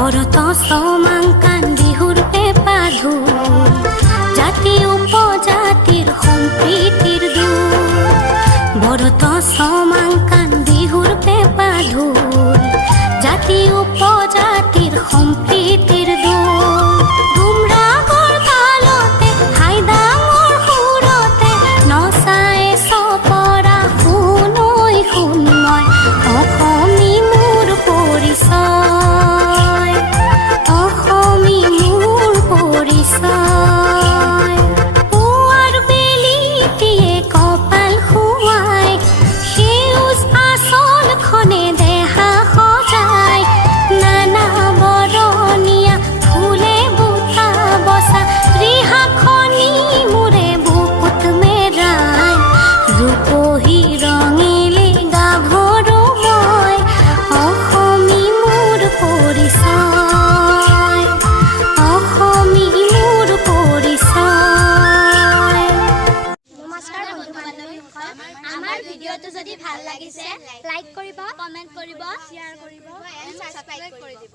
বৰত ছমাংকান বিহুৰ পেপাধু জাতি উপজাতিৰ সম্প্ৰীতিৰ দূৰ বৰত ছমাংকান বিহুৰ পেপাধু জাতি উপজাতিৰ সম্প্ৰীতিৰ দূৰ গুমৰাগৰ তালতে হাইদাঙৰ সুৰতে নচাই চপৰা শুনৈ শুনময় অসমী মোৰ পৰিচয় অসমী মোৰ পৰিচয় পুৱাৰ বেলিটিয়ে কপাল খুৱাই সেউজ আচলখনে দেহা সজাই নানা বৰণীয়া ফুলে বুটা বচা ৰিহাখনি মোৰে বুকুত মেৰাই ৰূপহী ৰঙিলে গাভৰু মই অসমী মোৰ পৰিচয় অসমী মোৰ পৰিচয়। নমস্কাৰ বন্ধু বান্ধৱীসকল, আমাৰ ভিডিঅ'টো যদি ভাল লাগিছে লাইক কৰিব, কমেণ্ট কৰিব, শ্বেয়াৰ কৰিব আৰু ছাবস্ক্ৰাইব কৰি দিব।